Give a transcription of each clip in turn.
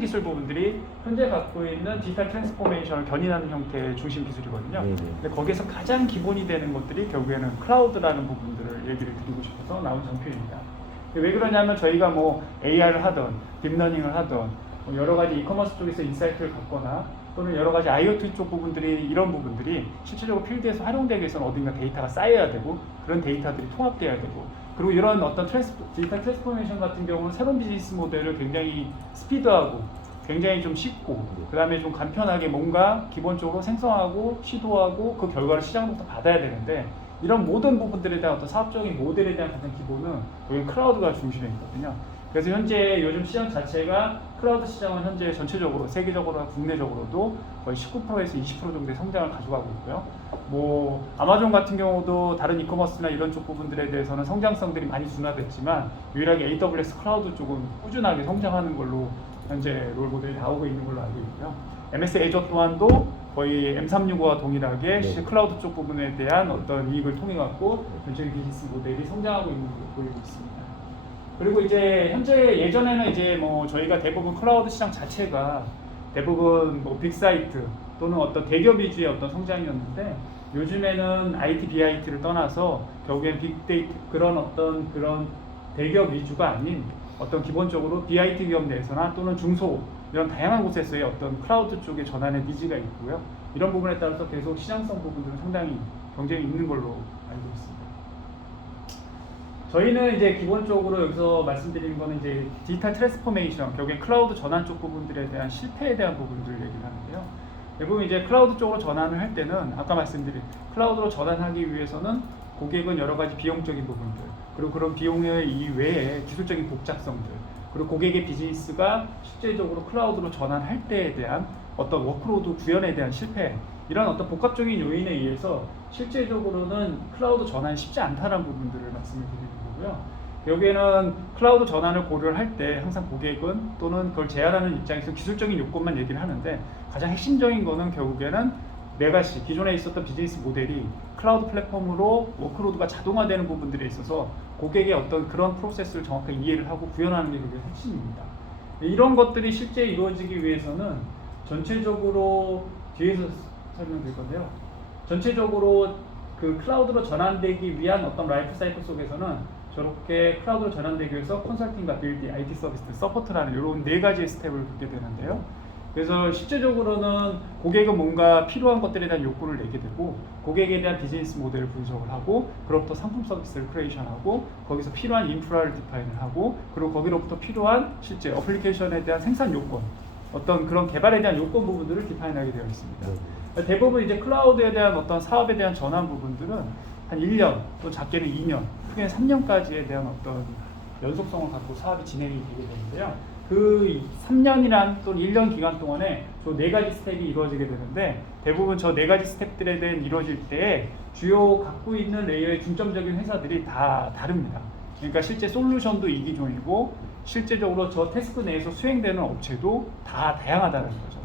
기술 부분들이 현재 갖고 있는 디지털 트랜스포메이션을 견인하는 형태의 중심 기술이거든요. 근데 거기에서 가장 기본이 되는 것들이 결국에는 클라우드라는 부분들을 얘기를 드리고 싶어서 나온 장표입니다. 왜 그러냐면 저희가 뭐 AR을 하던 딥러닝을 하던 뭐 여러 가지 이커머스 쪽에서 인사이트를 갖거나 또는 여러 가지 IoT 쪽 부분들이 이런 부분들이 실질적으로 필드에서 활용되기 위해서는 어딘가 데이터가 쌓여야 되고 그런 데이터들이 통합돼야 되고 그리고 이런 어떤 디지털 트랜스포메이션 같은 경우는 새로운 비즈니스 모델을 굉장히 스피드하고 굉장히 좀 쉽고 그 다음에 좀 간편하게 뭔가 기본적으로 생성하고 시도하고 그 결과를 시장부터 받아야 되는데 이런 모든 부분들에 대한 어떤 사업적인 모델에 대한 가장 기본은 여기 클라우드가 중심에 있거든요. 그래서 현재 요즘 시장 자체가 클라우드 시장은 현재 전체적으로 세계적으로 국내적으로도 거의 19%에서 20% 정도의 성장을 가져가고 있고요. 뭐 아마존 같은 경우도 다른 이커머스나 이런 쪽 부분들에 대해서는 성장성들이 많이 둔화됐지만 유일하게 AWS 클라우드 쪽은 꾸준하게 성장하는 걸로 현재 롤 모델이 나오고 있는 걸로 알고 있고요. MS 애저 또한도 거의 M365와 동일하게 클라우드 쪽 부분에 대한 어떤 이익을 통해 갖고 전체적인 비즈니스 모델이 성장하고 있는 걸로 보이고 있습니다. 그리고 이제 현재 예전에는 이제 뭐 저희가 대부분 클라우드 시장 자체가 대부분 뭐 빅사이트 또는 어떤 대기업 위주의 어떤 성장이었는데 요즘에는 IT, BIT를 떠나서 결국엔 빅데이터 그런 대기업 위주가 아닌 어떤 기본적으로 BIT 기업 내에서나 또는 중소 이런 다양한 곳에서의 어떤 클라우드 쪽의 전환의 니즈가 있고요. 이런 부분에 따라서 계속 시장성 부분들은 상당히 경쟁이 있는 걸로 알고 있습니다. 저희는 이제 기본적으로 여기서 말씀드리는 거는 이제 디지털 트랜스포메이션, 결국엔 클라우드 전환 쪽 부분들에 대한 실패에 대한 부분들을 얘기를 하는데요. 대부분 이제 클라우드 쪽으로 전환을 할 때는 아까 말씀드린 클라우드로 전환하기 위해서는 고객은 여러 가지 비용적인 부분들 그리고 그런 비용의 이외에 기술적인 복잡성들 그리고 고객의 비즈니스가 실제적으로 클라우드로 전환할 때에 대한 어떤 워크로드 구현에 대한 실패 이런 어떤 복합적인 요인에 의해서 실제적으로는 클라우드 전환이 쉽지 않다는 부분들을 말씀을 드리는 거고요. 여기에는 클라우드 전환을 고려를 할 때 항상 고객은 또는 그걸 제안하는 입장에서 기술적인 요건만 얘기를 하는데 가장 핵심적인 거는 결국에는 레가시 기존에 있었던 비즈니스 모델이 클라우드 플랫폼으로 워크로드가 자동화되는 부분들에 있어서 고객의 어떤 그런 프로세스를 정확하게 이해를 하고 구현하는 게 그게 핵심입니다. 이런 것들이 실제 이루어지기 위해서는 전체적으로 뒤에서 설명드릴 건데요. 전체적으로 그 클라우드로 전환되기 위한 어떤 라이프 사이클 속에서는 저렇게 클라우드로 전환되기 위해서 컨설팅과 빌드, IT 서비스, 서포트라는 이런 네 가지의 스텝을 긋게 되는데요. 그래서 실제적으로는 고객은 뭔가 필요한 것들에 대한 요구를 내게 되고 고객에 대한 비즈니스 모델을 분석을 하고 그로부터 상품 서비스를 크리에이션하고 거기서 필요한 인프라를 디파인을 하고 그리고 거기로부터 필요한 실제 어플리케이션에 대한 생산 요건 어떤 그런 개발에 대한 요건 부분들을 디파인하게 되어 있습니다. 대부분 이제 클라우드에 대한 어떤 사업에 대한 전환 부분들은 한 1년 또 작게는 2년 크게는 3년까지에 대한 어떤 연속성을 갖고 사업이 진행이 되게 되는데요. 그 3년이란 또는 1년 기간 동안에 저 네 가지 스텝이 이루어지게 되는데 대부분 저 네 가지 스텝들에 대한 이루어질 때 주요 갖고 있는 레이어의 중점적인 회사들이 다 다릅니다. 그러니까 실제 솔루션도 이기종이고 실제적으로 저 태스크 내에서 수행되는 업체도 다 다양하다는 거죠.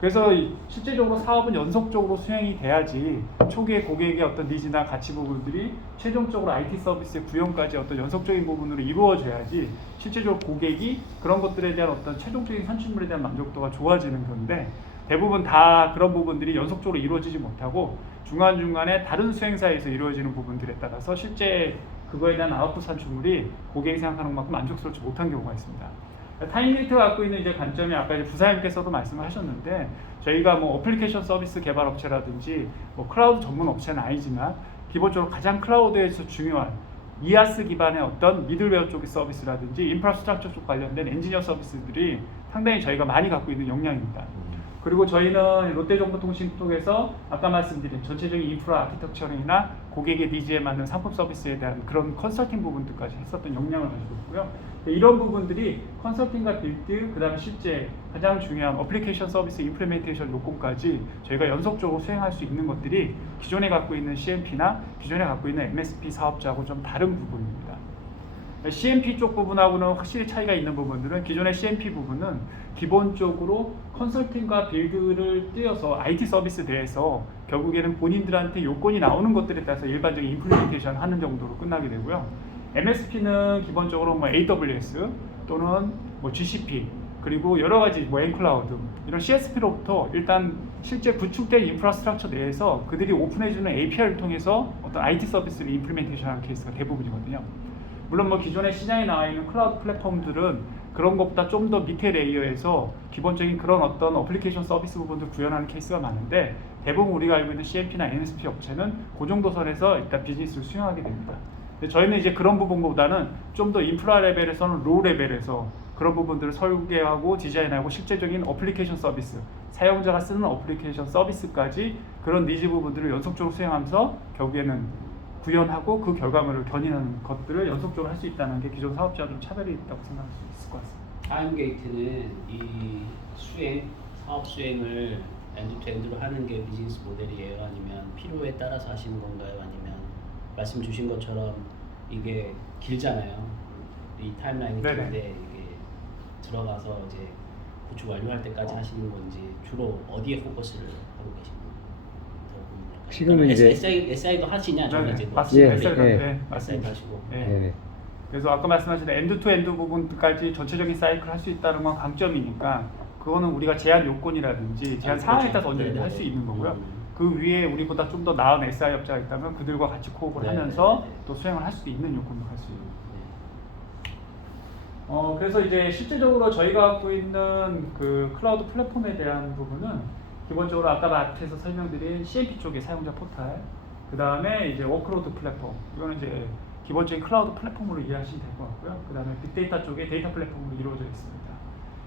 그래서 실제적으로 사업은 연속적으로 수행이 돼야지 초기에 고객의 어떤 니즈나 가치 부분들이 최종적으로 IT 서비스의 구현까지 어떤 연속적인 부분으로 이루어져야지 실제적으로 고객이 그런 것들에 대한 어떤 최종적인 산출물에 대한 만족도가 좋아지는 건데 대부분 다 그런 부분들이 연속적으로 이루어지지 못하고 중간중간에 다른 수행사에서 이루어지는 부분들에 따라서 실제 그거에 대한 아웃풋 산출물이 고객이 생각하는 것만큼 만족스럽지 못한 경우가 있습니다. 타임게이트가 갖고 있는 이제 관점이 아까 이제 부사님께서도 말씀을 하셨는데 저희가 뭐 어플리케이션 서비스 개발 업체라든지 뭐 클라우드 전문 업체는 아니지만 기본적으로 가장 클라우드에서 중요한 이아스 기반의 어떤 미들웨어 쪽의 서비스라든지 인프라스트럭처 쪽 관련된 엔지니어 서비스들이 상당히 저희가 많이 갖고 있는 역량입니다. 그리고 저희는 롯데정보통신 쪽에서 아까 말씀드린 전체적인 인프라 아키텍처링이나 고객의 니즈에 맞는 상품 서비스에 대한 그런 컨설팅 부분들까지 했었던 역량을 가지고 있고요. 이런 부분들이 컨설팅과 빌드, 그 다음에 실제 가장 중요한 어플리케이션 서비스 임플리멘테이션 요건까지 저희가 연속적으로 수행할 수 있는 것들이 기존에 갖고 있는 CMP나 기존에 갖고 있는 MSP 사업자하고 좀 다른 부분입니다. CMP 쪽 부분하고는 확실히 차이가 있는 부분들은 기존의 CMP 부분은 기본적으로 컨설팅과 빌드를 띄어서 IT 서비스 내에서 결국에는 본인들한테 요건이 나오는 것들에 따라서 일반적인 임플리멘테이션 하는 정도로 끝나게 되고요. MSP는 기본적으로 뭐 AWS 또는 뭐 GCP 그리고 여러 가지 뭐 엔클라우드 이런 CSP로부터 일단 실제 구축된 인프라스트럭처 내에서 그들이 오픈해주는 API를 통해서 어떤 IT 서비스를 임플리멘테이션하는 케이스가 대부분이거든요. 물론 뭐 기존에 시장에 나와 있는 클라우드 플랫폼들은 그런 것보다 좀 더 밑에 레이어에서 기본적인 그런 어떤 어플리케이션 서비스 부분들 구현하는 케이스가 많은데 대부분 우리가 알고 있는 CMP나 MSP 업체는 그 정도 선에서 일단 비즈니스를 수행하게 됩니다. 근데 저희는 이제 그런 부분보다는 좀 더 인프라 레벨에서는 로우 레벨에서 그런 부분들을 설계하고 디자인하고 실제적인 어플리케이션 서비스, 사용자가 쓰는 어플리케이션 서비스까지 그런 니즈 부분들을 연속적으로 수행하면서 결국에는 구현하고 그 결과물을 견인하는 것들을 연속적으로 할 수 있다는 게 기존 사업자와 좀 차별이 있다고 생각할 수 있을 것 같습니다. 타임게이트는 이 사업 수행을 엔드투엔드로 하는 게 비즈니스 모델이에요? 아니면 필요에 따라서 하시는 건가요? 아니면 말씀 주신 것처럼 이게 길잖아요. 이 타임라인이 네네. 긴데 이게 들어가서 이제 구축 완료할 때까지 하시는 건지 주로 어디에 포커스를 하고 계신가요? 지금은 이제 SI도 하시냐? 저는 이제 맞습니다. 예, SI도 예. SI도 하시고. 예. 네. 그래서 아까 말씀하신 엔드-투-엔드 부분까지 전체적인 사이클 할 수 있다는 건 강점이니까 그거는 우리가 제한 요건이라든지 제한 상황에 따라서 언제든지 할 수 있는 거고요. 그 위에 우리보다 좀 더 나은 SI 업자가 있다면 그들과 같이 코업을 하면서 또 수행을 할 수 있는 요건도 할 수 있는. 그래서 이제 실질적으로 저희가 갖고 있는 그 클라우드 플랫폼에 대한 부분은 기본적으로 아까 앞에서 설명드린 CMP 쪽의 사용자 포탈, 그 다음에 이제 워크로드 플랫폼, 이거는 이제 기본적인 클라우드 플랫폼으로 이해하시면 될 것 같고요. 그 다음에 빅데이터 쪽의 데이터 플랫폼으로 이루어져 있습니다.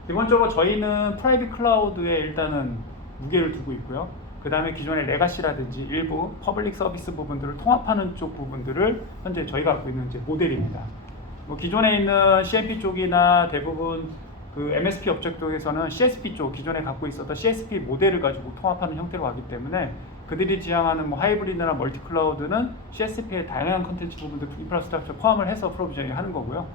기본적으로 저희는 프라이빗 클라우드에 일단은 무게를 두고 있고요. 그 다음에 기존의 레가시라든지 일부 퍼블릭 서비스 부분들을 통합하는 쪽 부분들을 현재 저희가 갖고 있는 이제 모델입니다. 뭐 기존에 있는 CMP 쪽이나 대부분 그 MSP 업체 쪽에서는 CSP 쪽 기존에 갖고 있었던 CSP 모델을 가지고 통합하는 형태로 가기 때문에 그들이 지향하는 뭐 하이브리드나 멀티 클라우드는 CSP의 다양한 컨텐츠 부분들 인프라스트럭처 포함을 해서 프로비저닝 하는 거고요.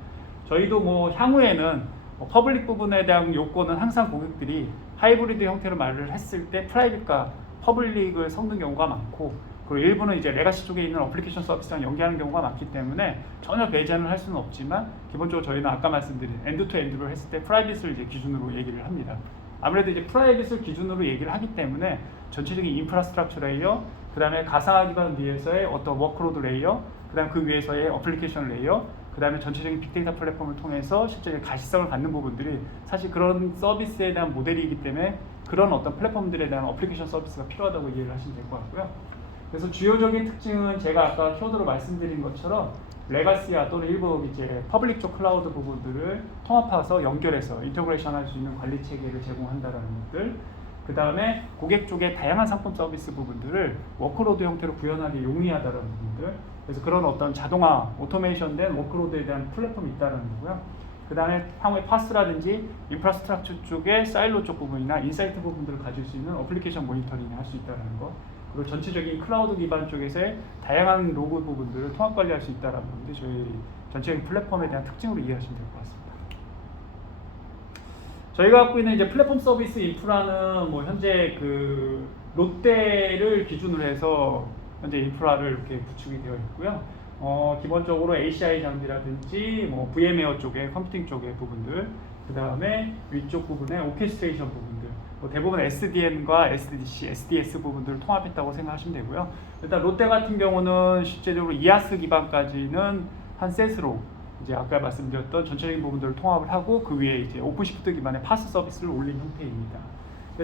저희도 뭐 향후에는 뭐 퍼블릭 부분에 대한 요건은 항상 고객들이 하이브리드 형태로 말을 했을 때 프라이빗과 퍼블릭을 섞는 경우가 많고 그리고 일부는 이제 레가시 쪽에 있는 어플리케이션 서비스랑 연계하는 경우가 많기 때문에 전혀 배제는 할 수는 없지만 기본적으로 저희는 아까 말씀드린 엔드-투-엔드로 했을 때 프라이빗을 이제 기준으로 얘기를 합니다. 아무래도 이제 프라이빗을 기준으로 얘기를 하기 때문에 전체적인 인프라스트럭처 레이어, 그 다음에 가상화 기반 위에서의 어떤 워크로드 레이어, 그 다음 그 위에서의 어플리케이션 레이어, 그 다음에 전체적인 빅데이터 플랫폼을 통해서 실제 가시성을 갖는 부분들이 사실 그런 서비스에 대한 모델이기 때문에 그런 어떤 플랫폼들에 대한 어플리케이션 서비스가 필요하다고 이해를 하시면 될 것 같고요. 그래서 주요적인 특징은 제가 아까 키워드로 말씀드린 것처럼 레가시아 또는 일부 이제 퍼블릭 쪽 클라우드 부분들을 통합해서 연결해서 인터그레이션 할 수 있는 관리 체계를 제공한다라는 것들, 그 다음에 고객 쪽의 다양한 상품 서비스 부분들을 워크로드 형태로 구현하기 용이하다라는 부분들, 그래서 그런 어떤 자동화, 오토메이션된 워크로드에 대한 플랫폼이 있다라는 거고요. 그 다음에 향후에 파스라든지 인프라스트럭처 쪽의 사일로 쪽 부분이나 인사이트 부분들을 가질 수 있는 어플리케이션 모니터링을 할 수 있다는 것, 그리고 전체적인 클라우드 기반 쪽에서의 다양한 로그 부분들을 통합 관리할 수 있다는 부분들이 저희 전체적인 플랫폼에 대한 특징으로 이해하시면 될 것 같습니다. 저희가 갖고 있는 이제 플랫폼 서비스 인프라는 뭐 현재 그 롯데를 기준으로 해서 현재 인프라를 이렇게 구축이 되어 있고요. 기본적으로 ACI 장비라든지 뭐 VM웨어 쪽의 컴퓨팅 쪽의 부분들, 그 다음에 위쪽 부분에 오케스트레이션 부분들, 뭐 대부분 SDN과 SDC, SDS 부분들을 통합했다고 생각하시면 되고요. 일단 롯데 같은 경우는 실제적으로 이아스 기반까지는 한 셋으로 이제 아까 말씀드렸던 전체적인 부분들을 통합을 하고 그 위에 이제 오픈시프트 기반의 파스 서비스를 올린 형태입니다.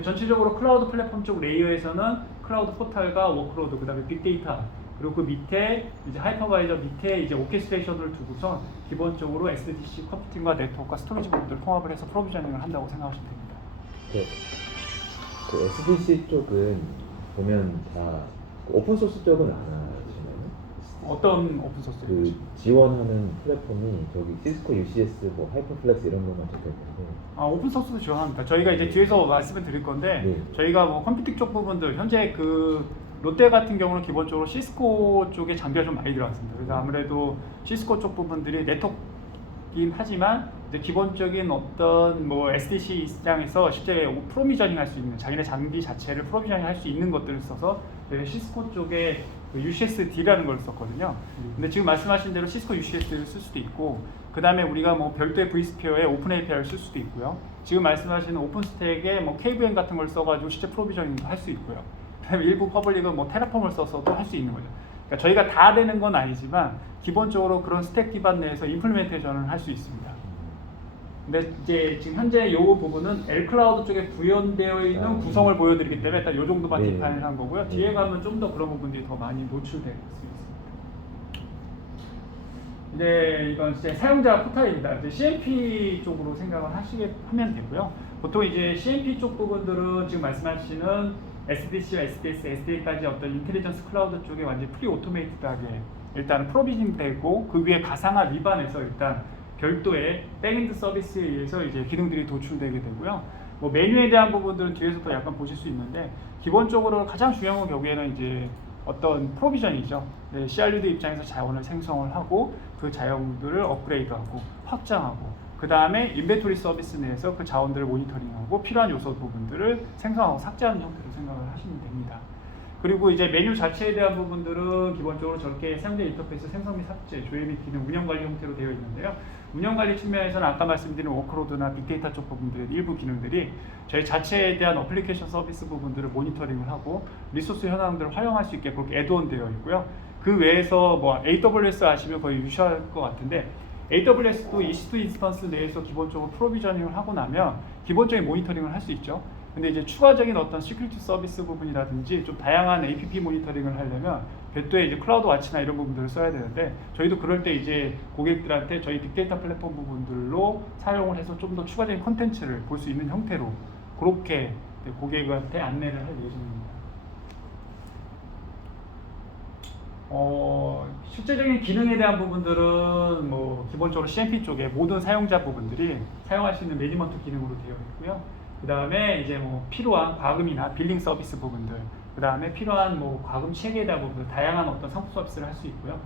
전체적으로 클라우드 플랫폼 쪽 레이어에서는 클라우드 포탈과 워크로드, 그 다음에 빅데이터, 그리고 그 밑에 이제 하이퍼바이저 밑에 이제 오케스트레이션을 두고서 기본적으로 SDC 컴퓨팅과 네트워크와 스토리지 부분들을 통합을 해서 프로비저닝을 한다고 생각하시면 됩니다. 그 SDC 쪽은 보면 다 오픈 소스 쪽은 안 하시나요? 어떤 오픈 소스? 그 지원하는 플랫폼이 저기 시스코 UCS 뭐 하이퍼플렉스 이런 것만 적혀 있는데. 오픈 소스도 지원합니다. 저희가 이제 뒤에서 말씀을 드릴 건데 네. 저희가 뭐 컴퓨팅 쪽 부분들 현재 그 롯데 같은 경우는 기본적으로 시스코 쪽에 장비가 좀 많이 들어갔습니다. 그래서 아무래도 시스코 쪽 부분들이 네트워크긴 하지만 이제 기본적인 어떤 뭐 SDC 시장에서 실제 프로비저닝 할 수 있는 자기네 장비 자체를 프로비저닝 할 수 있는 것들을 써서 시스코 쪽에 그 UCSD라는 걸 썼거든요. 근데 지금 말씀하신 대로 시스코 UCSD를 쓸 수도 있고, 그 다음에 우리가 뭐 별도의 vSphere에 오픈 API를 쓸 수도 있고요. 지금 말씀하시는 오픈스택에 뭐 KVM 같은 걸 써가지고 실제 프로비저닝도 할 수 있고요. 그다음에 일부 퍼블릭은 뭐 테라폼을 써서도 할 수 있는 거죠. 그러니까 저희가 다 되는 건 아니지만 기본적으로 그런 스택 기반 내에서 임플리멘테이션을 할 수 있습니다. 근데 이제 지금 현재 이 부분은 L클라우드 쪽에 구현되어 있는 구성을 보여드리기 때문에 일단 이 정도만 네. 디파인한 거고요. 뒤에 가면 좀 더 그런 부분들이 더 많이 노출될 수 있습니다. 이제 이건 이제 사용자 포탈입니다. 이제 CMP 쪽으로 생각을 하면 되고요. 보통 이제 CMP 쪽 부분들은 지금 말씀하시는 SDC와 SDS, SDA까지 어떤 인텔리전스 클라우드 쪽에 완전히 프리 오토메이티드하게 일단 프로비징 되고 그 위에 가상화 위반해서 일단 별도의 백엔드 서비스에 의해서 이제 기능들이 도출되게 되고요. 뭐 메뉴에 대한 부분들은 뒤에서도 약간 보실 수 있는데 기본적으로 가장 중요한 건 결국에는 이제 어떤 프로비전이죠. 네, CRUD 입장에서 자원을 생성을 하고 그 자원들을 업그레이드하고 확장하고 그 다음에 인벤토리 서비스 내에서 그 자원들을 모니터링하고 필요한 요소 부분들을 생성하고 삭제하는 형태로 생각을 하시면 됩니다. 그리고 이제 메뉴 자체에 대한 부분들은 기본적으로 저렇게 사용자 인터페이스 생성 및 삭제, 조회 및 기능, 운영 관리 형태로 되어 있는데요. 운영 관리 측면에서는 아까 말씀드린 워크로드나 빅데이터 쪽 부분들의 일부 기능들이 저희 자체에 대한 어플리케이션 서비스 부분들을 모니터링을 하고 리소스 현황들을 활용할 수 있게 그렇게 애드온 되어 있고요. 그 외에서 뭐 AWS 아시면 거의 유시할 것 같은데 AWS도 EC2 인스턴스 내에서 기본적으로 프로비저닝을 하고 나면 기본적인 모니터링을 할 수 있죠. 근데 이제 추가적인 어떤 시큐리티 서비스 부분이라든지 좀 다양한 APP 모니터링을 하려면 별도의 이제 클라우드 와치나 이런 부분들을 써야 되는데 저희도 그럴 때 이제 고객들한테 저희 빅데이터 플랫폼 부분들로 사용을 해서 좀 더 추가적인 콘텐츠를 볼 수 있는 형태로 그렇게 고객한테 안내를 할 예정입니다. 실제적인 기능에 대한 부분들은 뭐 기본적으로 CMP 쪽에 모든 사용자 부분들이 사용할 수 있는 매니지먼트 기능으로 되어 있고요. 그 다음에 이제 뭐 필요한 과금이나 빌링 서비스 부분들, 그 다음에 필요한 뭐 과금 체계에 대한 부분들, 다양한 어떤 상품 서비스를 할 수 있고요.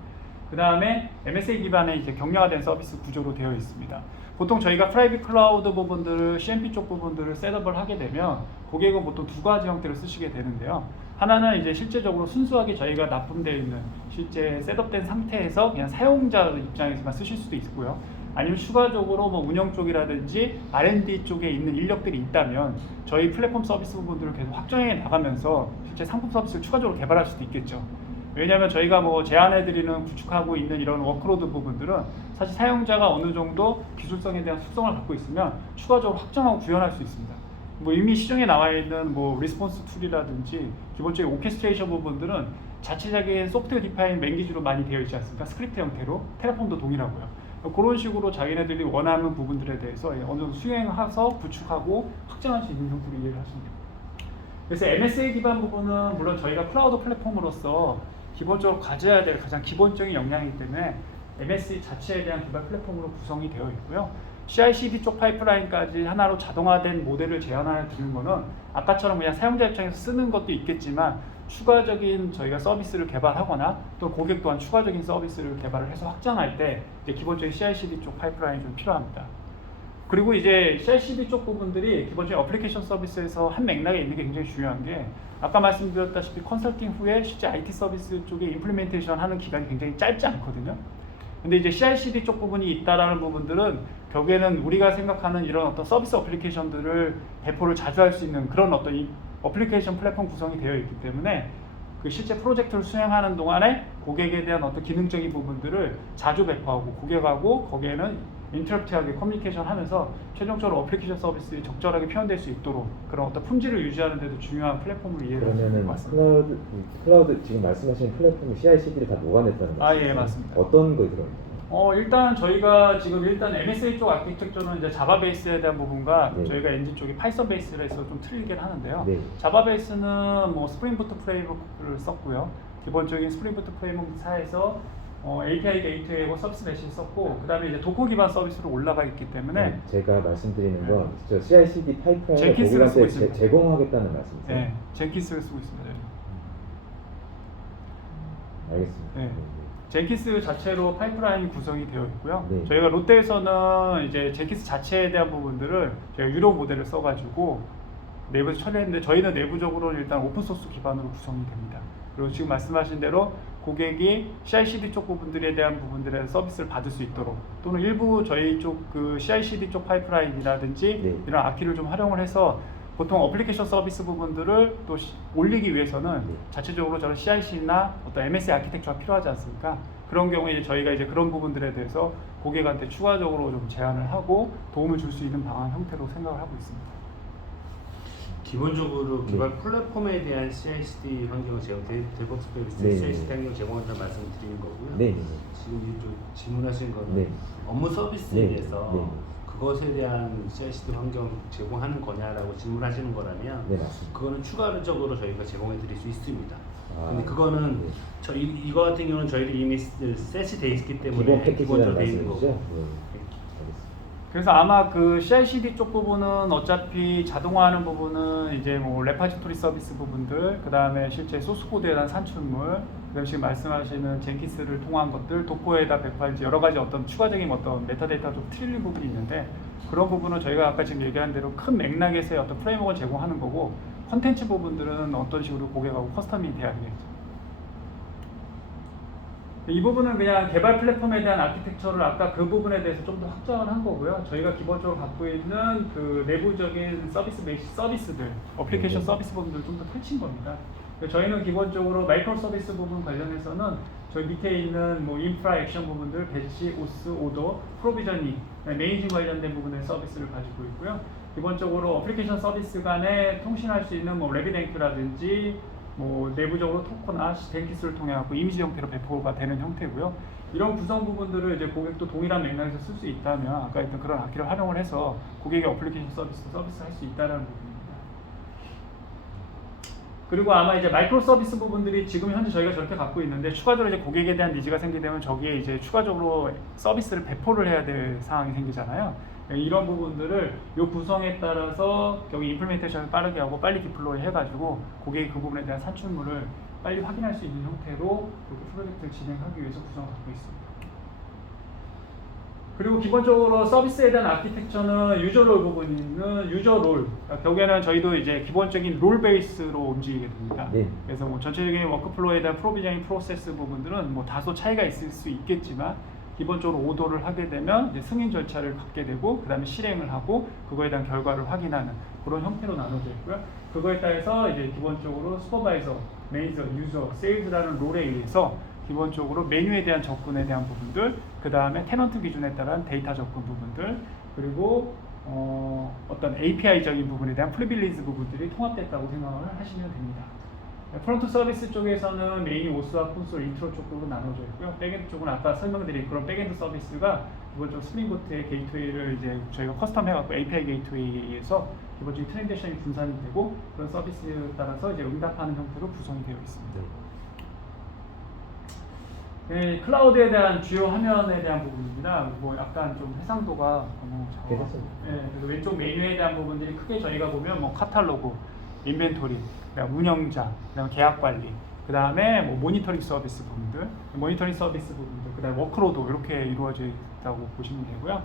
그 다음에 MSA 기반의 이제 경량화된 서비스 구조로 되어 있습니다. 보통 저희가 프라이빗 클라우드 부분들을 CMP 쪽 부분들을 셋업을 하게 되면 고객은 보통 두 가지 형태로 쓰시게 되는데요. 하나는 이제 실제적으로 순수하게 저희가 납품되어 있는 실제 셋업된 상태에서 그냥 사용자 입장에서만 쓰실 수도 있고요. 아니면 추가적으로 뭐 운영 쪽이라든지 R&D 쪽에 있는 인력들이 있다면 저희 플랫폼 서비스 부분들을 계속 확장해 나가면서 실제 상품 서비스를 추가적으로 개발할 수도 있겠죠. 왜냐하면 저희가 뭐 제안해드리는 구축하고 있는 이런 워크로드 부분들은 사실 사용자가 어느 정도 기술성에 대한 숙성을 갖고 있으면 추가적으로 확장하고 구현할 수 있습니다. 뭐 이미 시중에 나와 있는 뭐 리스폰스 툴이라든지 기본적인 오케스트레이션 부분들은 자체적인 소프트웨어 디파인 랭귀지로 많이 되어 있지 않습니까? 스크립트 형태로 테라폼도 동일하고요. 그런 식으로 자기네들이 원하는 부분들에 대해서 어느 정도 수행해서 구축하고 확장할 수 있는 형태로 이해를 하시면 됩니다. 그래서 MSA 기반 부분은 물론 저희가 클라우드 플랫폼으로서 기본적으로 가져야 될 가장 기본적인 역량이기 때문에 MSA 자체에 대한 기반 플랫폼으로 구성이 되어 있고요. CI/CD 쪽 파이프라인까지 하나로 자동화된 모델을 제안하는 드리는 거는 아까처럼 그냥 사용자 입장에서 쓰는 것도 있겠지만 추가적인 저희가 서비스를 개발하거나 또 고객 또한 추가적인 서비스를 개발을 해서 확장할 때 이제 기본적인 CI/CD 쪽 파이프라인이 좀 필요합니다. 그리고 이제 CI/CD 쪽 부분들이 기본적인 어플리케이션 서비스에서 한 맥락에 있는 게 굉장히 중요한 게 아까 말씀드렸다시피 컨설팅 후에 실제 IT 서비스 쪽에 임플리멘테이션 하는 기간이 굉장히 짧지 않거든요. 근데 이제 CI/CD 쪽 부분이 있다라는 부분들은 결국에는 우리가 생각하는 이런 어떤 서비스 어플리케이션들을 배포를 자주 할 수 있는 그런 어떤 이 어플리케이션 플랫폼 구성이 되어 있기 때문에 그 실제 프로젝트를 수행하는 동안에 고객에 대한 어떤 기능적인 부분들을 자주 배포하고 고객하고 거기에는 인터랙티브하게 커뮤니케이션 하면서 최종적으로 어플리케이션 서비스에 적절하게 표현될 수 있도록 그런 어떤 품질을 유지하는 데도 중요한 플랫폼으로 이해를 하시는 그러면은 것 같습니다. 클라우드 지금 말씀하신 플랫폼이 CI/CD를 다 녹아냈다는 말씀이죠? 예, 맞습니다. 어떤 거 들어있나요? 일단 저희가 지금 일단 MSA 쪽 아키텍처는 이제 자바 베이스에 대한 부분과 네. 저희가 엔진 쪽이 파이썬 베이스로 해서 좀 틀리긴 하는데요. 네. 자바 베이스는 뭐 스프링 부트 프레임워크를 썼고요. 기본적인 스프링 부트 프레임워크 사에서 API 게이트웨이하고 서비스 메시를 썼고 그다음에 이제 도커 기반 서비스로 올라가 있기 때문에 제가 말씀드리는 건 저 CI/CD 파이프라인을 젠킨스를 쓰고 고객한테 있습니다. 제공하겠다는 말씀이세요? 네, 젠킨스를 쓰고 있습니다. 알겠습니다. 네. 젠킨스 자체로 파이프라인이 구성이 되어 있고요. 네. 저희가 롯데에서는 이제 젠킨스 자체에 대한 부분들을 저희가 유료 모델을 써가지고 내부에서 처리했는데 저희는 내부적으로 일단 오픈소스 기반으로 구성이 됩니다. 그리고 지금 말씀하신 대로 고객이 CI/CD 쪽 부분들에 대한 부분들의 서비스를 받을 수 있도록 또는 일부 저희 쪽 그 CI/CD 쪽 파이프라인이라든지 네. 이런 API를 좀 활용을 해서 보통 어플리케이션 서비스 부분들을 또 올리기 위해서는 네. 자체적으로 저런 CI/CD나 어떤 MSA 아키텍처가 필요하지 않습니까? 그런 경우에 이제 저희가 이제 그런 부분들에 대해서 고객한테 추가적으로 좀 제안을 하고 도움을 줄 수 있는 방안 형태로 생각을 하고 있습니다. 기본적으로 개발 플랫폼에 대한 CI/CD 환경을 제공, 데브옵스 네. CI/CD 환경 제공한다는 말씀을 드리는 거고요. 네. 지금 질문하신 거는 네. 업무 서비스에 네. 대해서 네. 그것에 대한 CI/CD 환경 제공하는 거냐라고 질문하시는 거라면 네, 맞습니다. 그거는 추가적으로 저희가 제공해 드릴 수 있습니다. 아, 근데 그거는 네. 이거 같은 경우는 저희들이 이미 셋이 돼 있기 때문에 기본 패키지라는 기본적으로 돼 있는 말씀이시죠? 거고. 네. 알겠습니다. 그래서 아마 그 CI/CD 쪽 부분은 어차피 자동화하는 부분은 이제 뭐 레파지토리 서비스 부분들, 그 다음에 실제 소스 코드에 대한 산출물, 그다음에 지금 말씀하시는 젠키스를 통한 것들, 도커에다 배포할지 여러 가지 어떤 추가적인 어떤 메타데이터 좀 틀린 부분이 있는데 그런 부분은 저희가 아까 지금 얘기한 대로 큰 맥락에서의 어떤 프레임워크를 제공하는 거고 컨텐츠 부분들은 어떤 식으로 고객하고 커스텀이 돼야 되겠죠. 이 부분은 그냥 개발 플랫폼에 대한 아키텍처를 아까 그 부분에 대해서 좀 더 확장을 한 거고요. 저희가 기본적으로 갖고 있는 그 내부적인 서비스들, 어플리케이션 서비스 부분들을 좀 더 펼친 겁니다. 저희는 기본적으로 마이크로 서비스 부분 관련해서는 저희 밑에 있는 뭐 인프라 액션 부분들, 배치, 오스, 오더, 프로비저닝, 매니징 관련된 부분의 서비스를 가지고 있고요. 기본적으로 어플리케이션 서비스 간에 통신할 수 있는 뭐 레비랭크라든지 뭐 내부적으로 토커나 젠키스를 통해 갖고 이미지 형태로 배포가 되는 형태고요. 이런 구성 부분들을 이제 고객도 동일한 맥락에서 쓸 수 있다면 아까 했던 그런 API를 활용을 해서 고객의 어플리케이션 서비스 할 수 있다는 부분입니다. 그리고 아마 이제 마이크로 서비스 부분들이 지금 현재 저희가 저렇게 갖고 있는데 추가적으로 이제 고객에 대한 니즈가 생기면 저기에 이제 추가적으로 서비스를 배포를 해야 될 상황이 생기잖아요. 이런 부분들을 요 구성에 따라서 여기 임플리멘테이션을 빠르게 하고 빨리 디플로이 해가지고 고객이 그 부분에 대한 산출물을 빨리 확인할 수 있는 형태로 이렇게 프로젝트를 진행하기 위해서 구성을 갖고 있습니다. 그리고 기본적으로 서비스에 대한 아키텍처는 유저 롤 부분은 유저 롤, 결국에는 저희도 이제 기본적인 롤 베이스로 움직이게 됩니다. 네. 그래서 뭐 전체적인 워크플로우에 대한 프로비저닝 프로세스 부분들은 뭐 다소 차이가 있을 수 있겠지만 기본적으로 오더를 하게 되면 이제 승인 절차를 갖게 되고 그 다음에 실행을 하고 그거에 대한 결과를 확인하는 그런 형태로 나눠져 있고요. 그거에 따라서 이제 기본적으로 슈퍼바이저, 매니저, 유저, 세일즈라는 롤에 의해서 기본적으로 메뉴에 대한 접근에 대한 부분들, 그 다음에 테넌트 기준에 따른 데이터 접근 부분들, 그리고 어떤 API적인 부분에 대한 프리빌리지 부분들이 통합됐다고 생각을 하시면 됩니다. 프론트 서비스 쪽에서는 메인이 오스와 콘솔, 인트로 쪽으로 나눠져 있고요. 백엔드 쪽은 아까 설명드린 그런 백엔드 서비스가 기본적으로 스프링보트의 게이트웨이를 이제 저희가 커스텀 해갖고 API 게이트웨이에 의해서 기본적인 트랜잭션이 분산이 되고 그런 서비스에 따라서 이제 응답하는 형태로 구성이 되어 있습니다. 네, 클라우드에 대한 주요 화면에 대한 부분입니다. 뭐 약간 좀 해상도가 너무 괜찮습니다. 네, 그래서 왼쪽 메뉴에 대한 부분들이 크게 저희가 보면 뭐 카탈로그, 인벤토리, 그다음 운영자, 그다음 계약 관리, 그다음에 뭐 모니터링 서비스 부분들, 모니터링 서비스 부분들, 그다음 워크로드 이렇게 이루어져 있다고 보시면 되고요.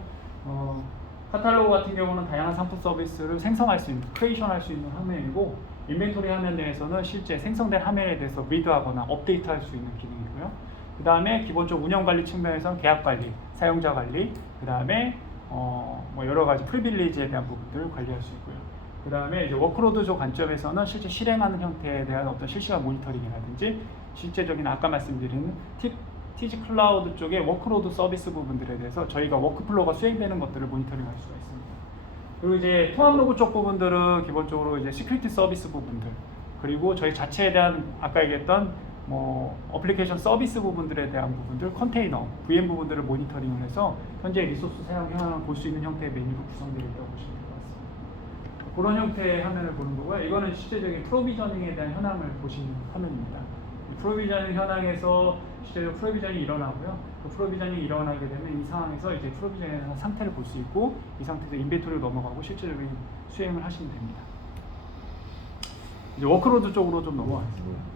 카탈로그 같은 경우는 다양한 상품 서비스를 생성할 수 있는, 크리에이션할 수 있는 화면이고, 인벤토리 화면 내에서는 실제 생성된 화면에 대해서 리드하거나 업데이트할 수 있는 기능이고요. 그 다음에 기본적 운영 관리 측면에서는 계약 관리, 사용자 관리, 그 다음에 뭐 여러 가지 프리빌리지에 대한 부분들을 관리할 수 있고요. 그 다음에 이제 워크로드적 관점에서는 실제 실행하는 형태에 대한 어떤 실시간 모니터링이라든지 실제적인 아까 말씀드린 TG 클라우드 쪽의 워크로드 서비스 부분들에 대해서 저희가 워크플로우가 수행되는 것들을 모니터링할 수가 있습니다. 그리고 이제 통합 로그 쪽 부분들은 기본적으로 이제 시큐리티 서비스 부분들, 그리고 저희 자체에 대한 아까 얘기했던 뭐 어플리케이션 서비스 부분들에 대한 부분들, 컨테이너, VM 부분들을 모니터링을 해서 현재 리소스 사용 현황을 볼 수 있는 형태의 메뉴로 구성되어 있다고 보시면 될 것 같습니다. 그런 형태의 화면을 보는 거고요. 이거는 실제적인 프로비저닝에 대한 현황을 보시는 화면입니다. 이 프로비저닝 현황에서 실제로 프로비저닝이 일어나고요. 그 프로비저닝이 일어나게 되면 이 상황에서 이제 프로비저닝의 상태를 볼 수 있고 이 상태에서 인벤토리로 넘어가고 실제적인 수행을 하시면 됩니다. 이제 워크로드 쪽으로 좀 넘어가겠습니다.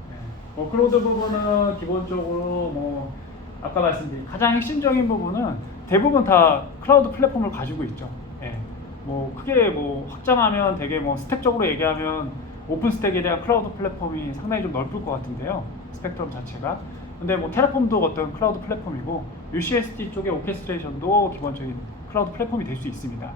워크로드 부분은 기본적으로 뭐 아까 말씀드린 가장 핵심적인 부분은 대부분 다 클라우드 플랫폼을 가지고 있죠. 예. 뭐 크게 뭐 확장하면 되게 뭐 스택적으로 얘기하면 오픈 스택에 대한 클라우드 플랫폼이 상당히 좀 넓을 것 같은데요. 스펙트럼 자체가. 근데 뭐 테라폼도 어떤 클라우드 플랫폼이고 UCSD 쪽의 오케스트레이션도 기본적인 클라우드 플랫폼이 될 수 있습니다.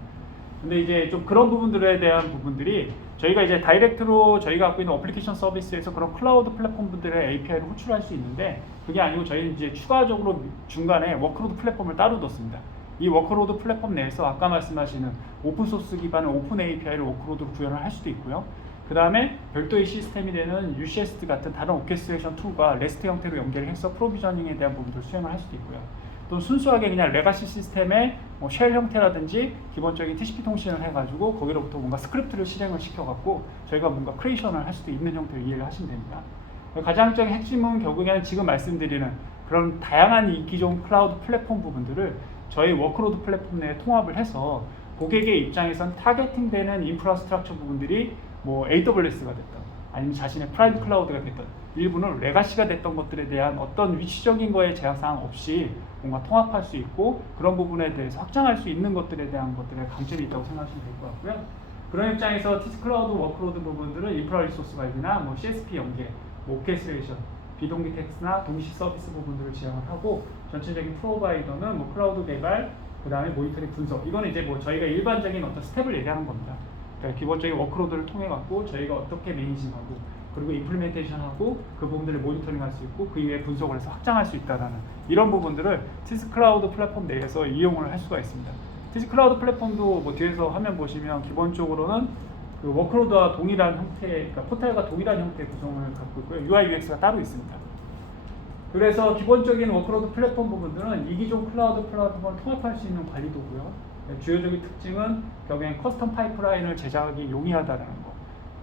근데 이제 좀 그런 부분들에 대한 부분들이 저희가 이제 다이렉트로 저희가 갖고 있는 어플리케이션 서비스에서 그런 클라우드 플랫폼들의 API를 호출할 수 있는데 그게 아니고 저희는 이제 추가적으로 중간에 워크로드 플랫폼을 따로 뒀습니다. 이 워크로드 플랫폼 내에서 아까 말씀하시는 오픈소스 기반의 오픈 API를 워크로드로 구현을 할 수도 있고요. 그 다음에 별도의 시스템이 되는 UCSD 같은 다른 오케스트레이션 툴과 REST 형태로 연결해서 프로비저닝에 대한 부분들을 수행을 할 수도 있고요. 또 순수하게 그냥 레가시 시스템의 뭐 쉘 형태라든지 기본적인 TCP 통신을 해가지고 거기로부터 뭔가 스크립트를 실행을 시켜갖고 저희가 뭔가 크리에이션을 할 수도 있는 형태로 이해를 하시면 됩니다. 가장적인 핵심은 결국에는 지금 말씀드리는 그런 다양한 이 기존 클라우드 플랫폼 부분들을 저희 워크로드 플랫폼 내에 통합을 해서 고객의 입장에선 타겟팅되는 인프라스트럭처 부분들이 뭐 AWS가 됐던 아니면 자신의 프라이빗 클라우드가 됐던 일부는 레가시가 됐던 것들에 대한 어떤 위치적인 거에 제약사항 없이 뭔가 통합할 수 있고 그런 부분에 대해서 확장할 수 있는 것들에 대한 것들의 강점이 있다고 생각하시면 될 것 같고요. 그런 입장에서 티스 클라우드 워크로드 부분들은 인프라 리소스 관리나 뭐 CSP 연계, 뭐 오케스트레이션, 비동기 텍스나 동시 서비스 부분들을 지향을 하고 전체적인 프로바이더는 뭐 클라우드 개발, 그 다음에 모니터링 분석. 이거는 이제 뭐 저희가 일반적인 어떤 스텝을 얘기하는 겁니다. 그러니까 기본적인 워크로드를 통해 갖고 저희가 어떻게 매니징하고 그리고 임플리멘테이션하고 그 부분들을 모니터링할 수 있고 그 이후에 분석을 해서 확장할 수 있다라는 이런 부분들을 티스 클라우드 플랫폼 내에서 이용을 할 수가 있습니다. 티스 클라우드 플랫폼도 뭐 뒤에서 화면 보시면 기본적으로는 그 워크로드와 동일한 형태, 그러니까 포탈과 동일한 형태의 구성을 갖고 있고요. UI, UX가 따로 있습니다. 그래서 기본적인 워크로드 플랫폼 부분들은 이 기존 클라우드 플랫폼을 통합할 수 있는 관리도고요. 주요적인 특징은 결국엔 커스텀 파이프라인을 제작하기 용이하다는 거.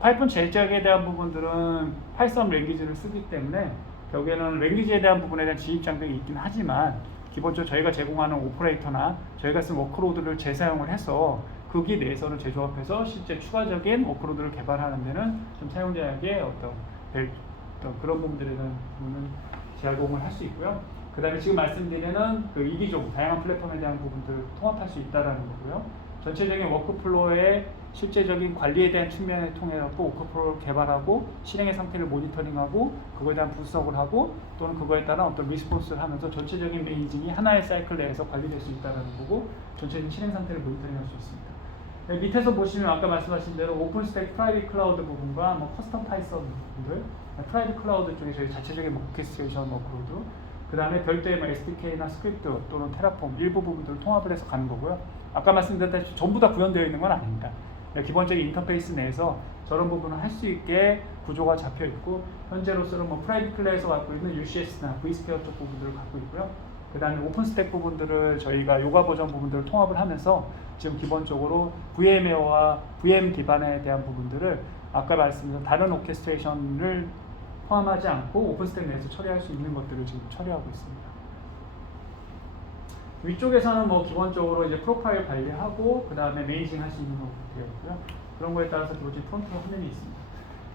파이프 제작에 대한 부분들은 파이썬 랭귀지를 쓰기 때문에 결국에는 랭귀지에 대한 부분에 대한 진입 장벽이 있긴 하지만 기본적으로 저희가 제공하는 오퍼레이터나 저희가 쓴 워크로드를 재사용을 해서 거기 내에서는 재조합해서 실제 추가적인 워크로드를 개발하는 데는 좀 사용자에게 어떤 그런 부분들에 대한 부분은 제공을 할 수 있고요. 그 다음에 지금 말씀드리는 그 이기종 다양한 플랫폼에 대한 부분들을 통합할 수 있다는 거고요. 전체적인 워크플로우의 실제적인 관리에 대한 측면을 통해 갖고 워크플로우를 개발하고 실행의 상태를 모니터링하고 그거에 대한 분석을 하고 또는 그거에 따른 어떤 리스폰스를 하면서 전체적인 매니징이 하나의 사이클 내에서 관리될 수 있다는 거고 전체적인 실행 상태를 모니터링할 수 있습니다. 네, 밑에서 보시면 아까 말씀하신 대로 오픈스택 프라이빗 클라우드 부분과 뭐 커스텀 파이썬 부분들 프라이빗 클라우드 쪽에 저희 자체적인 뭐 오케스트레이션 워크로드 그 다음에 별도의 뭐 SDK나 스크립트 또는 테라폼 일부 부분들을 통합을 해서 가는 거고요. 아까 말씀드렸다시피 전부 다 구현되어 있는 건 아닙니다. 기본적인 인터페이스 내에서 저런 부분을 할 수 있게 구조가 잡혀 있고 현재로서는 뭐 프라이빗 클라우드에서 갖고 있는 UCS나 vSphere 쪽 부분들을 갖고 있고요. 그 다음에 오픈스택 부분들을 저희가 요가 버전 부분들을 통합을 하면서 지금 기본적으로 VMware와 VM 기반에 대한 부분들을 아까 말씀드린 다른 오케스트레이션을 포함하지 않고 오픈스택 내에서 처리할 수 있는 것들을 지금 처리하고 있습니다. 위쪽에서는 뭐 기본적으로 이제 프로파일 관리하고 그 다음에 매니징 할 수 있는 것도 되어 있고요. 그런 거에 따라서 기본적인 프론트 화면이 있습니다.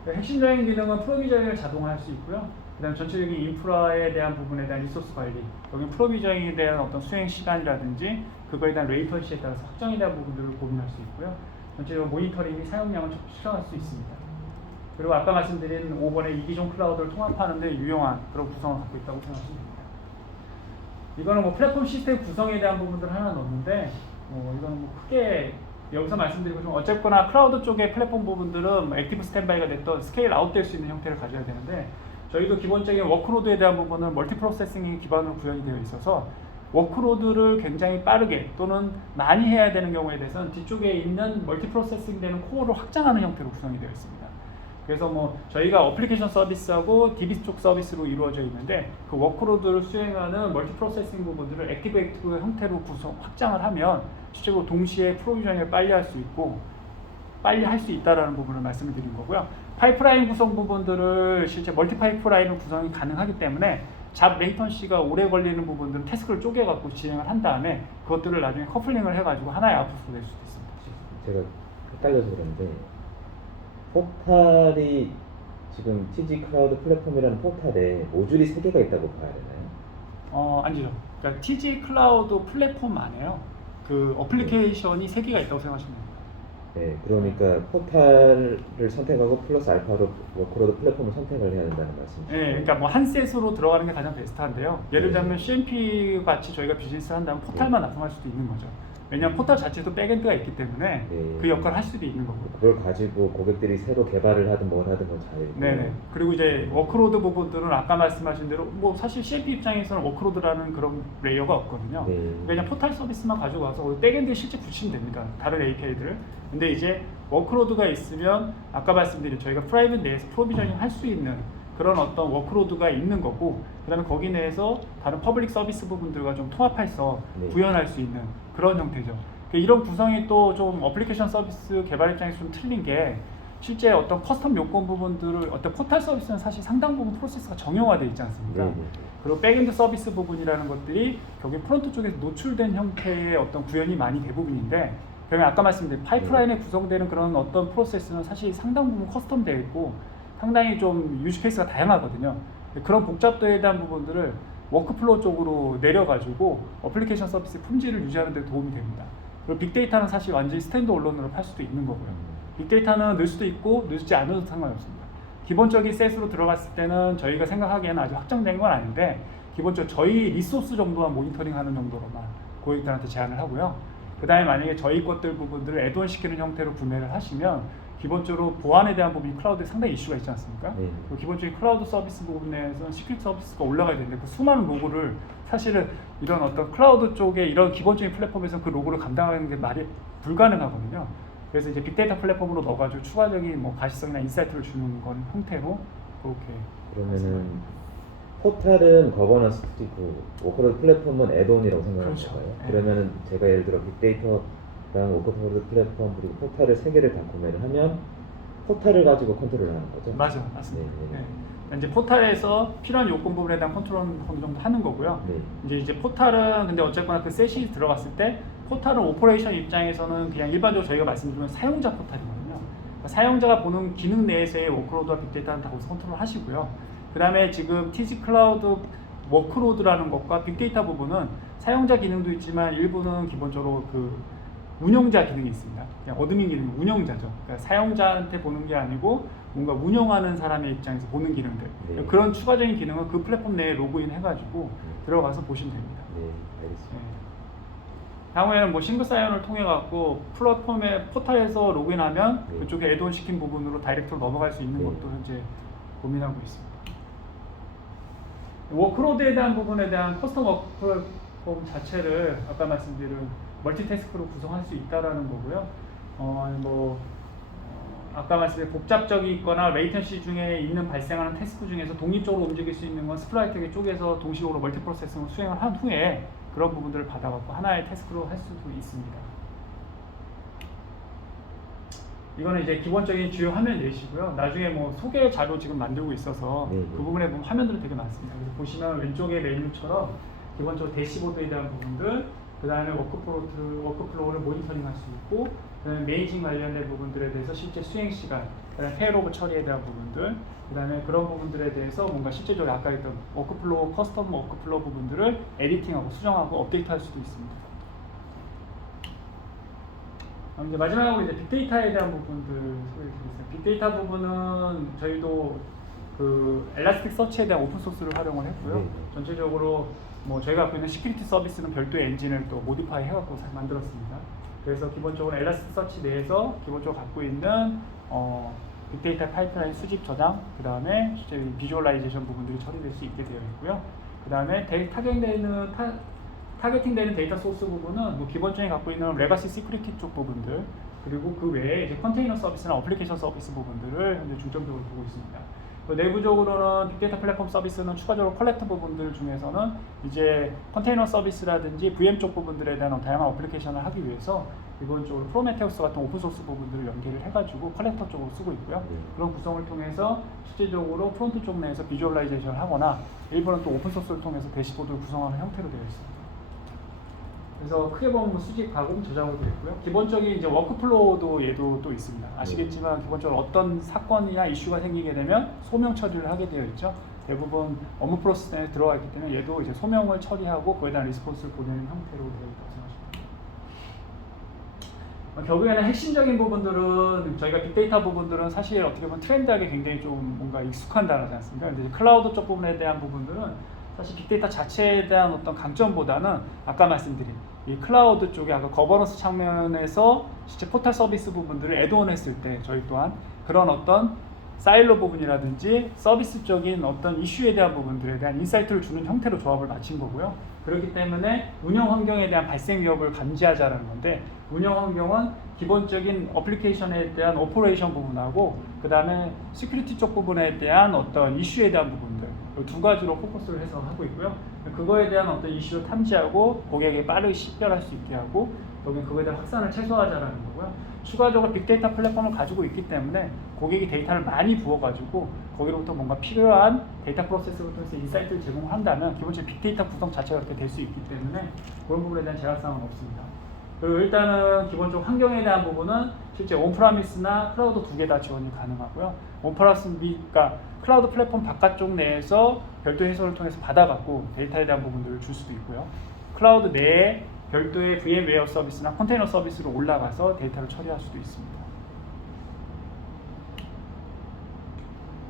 핵심적인 기능은 프로비저닝을 자동화할 수 있고요. 그 다음 전체적인 인프라에 대한 부분에 대한 리소스 관리, 여기 프로비저닝에 대한 어떤 수행 시간이라든지 그거에 대한 레이턴시에 따라서 확정에 대한 부분들을 고민할 수 있고요. 전체적으로 모니터링이 사용량을 측정할 수 있습니다. 그리고 아까 말씀드린 5번의 이기종 클라우드를 통합하는 데 유용한 그런 구성을 갖고 있다고 생각하시면 됩니다. 이거는 뭐 플랫폼 시스템 구성에 대한 부분들을 하나 넣었는데 이거는 뭐 크게 여기서 말씀드리고 좀 어쨌거나 클라우드 쪽의 플랫폼 부분들은 액티브 스탠바이가 됐던 스케일 아웃 될 수 있는 형태를 가져야 되는데 저희도 기본적인 워크로드에 대한 부분은 멀티 프로세싱이 기반으로 구현이 되어 있어서 워크로드를 굉장히 빠르게 또는 많이 해야 되는 경우에 대해서는 뒤쪽에 있는 멀티 프로세싱 되는 코어를 확장하는 형태로 구성이 되어 있습니다. 그래서 뭐 저희가 어플리케이션 서비스하고 DB 쪽 서비스로 이루어져 있는데 그 워크로드를 수행하는 멀티 프로세싱 부분들을 액티브 형태로 구성 확장을 하면 실제로 동시에 프로비저닝을 빨리 할 수 있고 빨리 할 수 있다라는 부분을 말씀을 드린 거고요. 파이프라인 구성 부분들을 실제 멀티 파이프라인으로 구성이 가능하기 때문에 잡 레이턴시가 오래 걸리는 부분들은 태스크를 쪼개갖고 진행을 한 다음에 그것들을 나중에 커플링을 해가지고 하나의 아웃풋을 낼 수도 있습니다. 제가 헷갈려서 그런데 포탈이 지금 TG 클라우드 플랫폼이라는 포탈에 모듈이 3개가 있다고 봐야 되나요? 아니죠. 그러니까 TG 클라우드 플랫폼 안에요. 그 어플리케이션이 3개가 있다고 생각하시면 됩니다. 네, 그러니까 포탈을 선택하고 플러스 알파로 워크로드 플랫폼을 선택을 해야 된다는 말씀이시죠? 네, 그러니까 뭐 한 셋으로 들어가는 게 가장 베스트한데요. 예를 네. 들자면 CMP 같이 저희가 비즈니스를 한다면 포탈만 납품할 수도 있는 거죠. 왜냐하면 포탈 자체도 백엔드가 있기 때문에 네. 그 역할을 할 수도 있는 거고. 그걸 가지고 고객들이 새로 개발을 하든 뭘 하든 건 자유고. 네네. 그리고 이제 워크로드 부분들은 아까 말씀하신 대로 뭐 사실 CMP 입장에서는 워크로드라는 그런 레이어가 없거든요. 네. 그냥 포탈 서비스만 가지고 와서 백엔드에 실제 붙이면 됩니다. 다른 API들을. 근데 이제 워크로드가 있으면 아까 말씀드린 저희가 프라이빗 내에서 프로비저닝 할 수 있는 그런 어떤 워크로드가 있는 거고, 그다음에 거기 내에서 다른 퍼블릭 서비스 부분들과 좀 통합해서 네. 구현할 수 있는 그런 형태죠. 이런 구성이 또 좀 어플리케이션 서비스 개발 입장에서 좀 틀린 게, 실제 어떤 커스텀 요건 부분들을 어떤 포탈 서비스는 사실 상당 부분 프로세스가 정형화되어 있지 않습니까? 네. 그리고 백엔드 서비스 부분이라는 것들이 결국 프론트 쪽에서 노출된 형태의 어떤 구현이 많이 대부분인데, 그러면 아까 말씀드린 파이프라인에 구성되는 그런 어떤 프로세스는 사실 상당 부분 커스텀되어 있고 상당히 좀 유즈 케이스가 다양하거든요. 그런 복잡도에 대한 부분들을 워크플로우 쪽으로 내려가지고 어플리케이션 서비스 품질을 유지하는 데 도움이 됩니다. 그리고 빅데이터는 사실 완전히 스탠드 언론으로 팔 수도 있는 거고요. 빅데이터는 넣을 수도 있고 넣지 않아도 상관없습니다. 기본적인 셋으로 들어갔을 때는 저희가 생각하기에는 아직 확정된 건 아닌데, 기본적으로 저희 리소스 정도만 모니터링하는 정도로만 고객들한테 제안을 하고요. 그 다음에 만약에 저희 것들 부분들을 애드온 시키는 형태로 구매를 하시면 기본적으로 보안에 대한 부분이 클라우드에 상당히 이슈가 있지 않습니까? 그리고 기본적인 클라우드 서비스 부분에서는 시큐리티 서비스가 올라가야 되는데, 그 수많은 로고를 사실은 이런 어떤 클라우드 쪽에 이런 기본적인 플랫폼에서 그 로고를 감당하는 게 말이 불가능하거든요. 그래서 이제 빅데이터 플랫폼으로 넣어가지고 추가적인 뭐 가시성이나 인사이트를 주는 건 형태로 그렇게. 그러면은 포탈은 거버넌스 툴이고 워크로드 플랫폼은 애드온이라고 생각하는 그렇죠. 건가요? 네. 그러면은 제가 예를 들어 빅데이터랑 워크로드 플랫폼 그리고 포탈을 세 개를 다 구매를 하면 포탈을 가지고 컨트롤을 하는 거죠? 맞습니다. 네. 네. 이제 포탈에서 필요한 요건 부분에 대한 컨트롤은 어느 정도 하는 거고요. 네. 이제 포탈은 근데 어쨌거나 그 셋이 들어갔을 때, 포탈은 오퍼레이션 입장에서는 그냥 일반적으로 저희가 말씀드리면 사용자 포탈이거든요. 그러니까 사용자가 보는 기능 내에서의 워크로드와 빅데이터는 다 거기서 컨트롤 하시고요. 그 다음에 지금 TG 클라우드 워크로드라는 것과 빅데이터 부분은 사용자 기능도 있지만 일부는 기본적으로 그 운영자 기능이 있습니다. 그냥 어드민 기능, 운영자죠. 그러니까 사용자한테 보는 게 아니고 뭔가 운영하는 사람의 입장에서 보는 기능들. 네. 그런 추가적인 기능은 그 플랫폼 내에 로그인 해가지고 들어가서 보시면 됩니다. 네, 알겠습니다. 네. 향후에는 뭐 싱글 사이언을 통해 갖고 플랫폼에 포탈에서 로그인하면 네. 그쪽에 애드온 시킨 부분으로 다이렉트로 넘어갈 수 있는 네. 것도 현재 고민하고 있습니다. 워크로드에 대한 부분에 대한 커스텀 워크 플랫폼 자체를 아까 말씀드린 멀티태스크로 구성할 수 있다라는 거고요. 아까 말씀드린 복잡적이거나 레이턴시 중에 있는 발생하는 태스크 중에서 독립적으로 움직일 수 있는 건 스프라이트계 쪽에서 동시적으로 멀티 프로세싱을 수행을 한 후에 그런 부분들을 받아갖고 하나의 태스크로 할 수도 있습니다. 이거는 이제 기본적인 주요 화면 내시고요. 나중에 뭐 소개 자료 지금 만들고 있어서 네. 그 부분에 보면 화면들이 되게 많습니다. 그래서 보시면 왼쪽에 메뉴처럼 기본적으로 대시보드에 대한 부분들, 그 다음에 워크플로우를 모니터링할 수 있고, 그 다음에 메이징 관련된 부분들에 대해서 실제 수행 시간, 그 다음에 페일오버 처리에 대한 부분들, 그 다음에 그런 부분들에 대해서 뭔가 실제적으로 아까 했던 워크플로우, 커스텀 워크플로우 부분들을 에디팅하고 수정하고 업데이트할 수도 있습니다. 이제 마지막으로 이제 빅데이터에 대한 부분들 소개해드리겠습니다. 빅데이터 부분은 저희도 그 엘라스틱 서치에 대한 오픈 소스를 활용을 했고요. 네. 전체적으로 뭐 저희가 갖고 있는 시큐리티 서비스는 별도의 엔진을 또 모디파이 해갖고 만들었습니다. 그래서 기본적으로 엘라스틱 서치 내에서 기본적으로 갖고 있는 빅데이터 파이프라인 수집 저장, 그 다음에 실제 비주얼라이제이션 부분들이 처리될 수 있게 되어 있고요. 그 다음에 타겟팅되는 데이터 소스 부분은 뭐 기본적인 갖고 있는 레가시 시큐리티 쪽 부분들, 그리고 그 외에 이제 컨테이너 서비스나 어플리케이션 서비스 부분들을 현재 중점적으로 보고 있습니다. 내부적으로는 빅데이터 플랫폼 서비스는 추가적으로 컬렉트 부분들 중에서는 이제 컨테이너 서비스라든지 VM 쪽 부분들에 대한 다양한 어플리케이션을 하기 위해서 기본적으로 프로메테우스 같은 오픈소스 부분들을 연계를 해가지고 컬렉터 쪽으로 쓰고 있고요. 그런 구성을 통해서 실질적으로 프론트 쪽 내에서 비주얼라이제이션을 하거나 일부는 또 오픈소스를 통해서 대시보드를 구성하는 형태로 되어 있습니다. 그래서 크게 보면 수집, 가공, 저장으로 되어 있고요. 기본적인 이제 워크플로우도 얘도 또 있습니다. 아시겠지만 기본적으로 어떤 사건이나 이슈가 생기게 되면 소명 처리를 하게 되어 있죠. 대부분 업무 프로세스에 들어가 있기 때문에 얘도 이제 소명을 처리하고 그에 대한 리스폰스를 보내는 형태로 되어 있다고 생각하시면 됩니다. 결국에는 핵심적인 부분들은 저희가 빅데이터 부분들은 사실 어떻게 보면 트렌드하게 굉장히 좀 뭔가 익숙한 단어지 않습니까? 근데 클라우드 쪽 부분에 대한 부분들은 사실 빅데이터 자체에 대한 어떤 강점보다는 아까 말씀드린 이 클라우드 쪽에 아까 거버넌스 측면에서 실제 포털 서비스 부분들을 애드온 했을 때 저희 또한 그런 어떤 사일로 부분이라든지 서비스적인 어떤 이슈에 대한 부분들에 대한 인사이트를 주는 형태로 조합을 마친 거고요. 그렇기 때문에 운영 환경에 대한 발생 위협을 감지하자라는 건데 운영 환경은 기본적인 어플리케이션에 대한 오퍼레이션 부분하고 그 다음에 시큐리티 쪽 부분에 대한 어떤 이슈에 대한 부분들 이 두 가지로 포커스를 해서 하고 있고요. 그거에 대한 어떤 이슈를 탐지하고 고객에게 빠르게 식별할 수 있게 하고 여기 그거에 대한 확산을 최소화하자라는 거고요. 추가적으로 빅데이터 플랫폼을 가지고 있기 때문에 고객이 데이터를 많이 부어가지고 거기로부터 뭔가 필요한 데이터 프로세스를 통해서 인사이트를 제공한다면 기본적으로 빅데이터 구성 자체가 그렇게 될 수 있기 때문에 그런 부분에 대한 제약사항은 없습니다. 그리고 일단은 기본적으로 환경에 대한 부분은 실제 온프라미스나 클라우드 두 개 다 지원이 가능하고요. 온프라미스가 클라우드 플랫폼 바깥쪽 내에서 별도 해소를 통해서 받아갖고 데이터에 대한 부분들을 줄 수도 있고요. 클라우드 내에 별도의 VM웨어 서비스나 컨테이너 서비스로 올라가서 데이터를 처리할 수도 있습니다.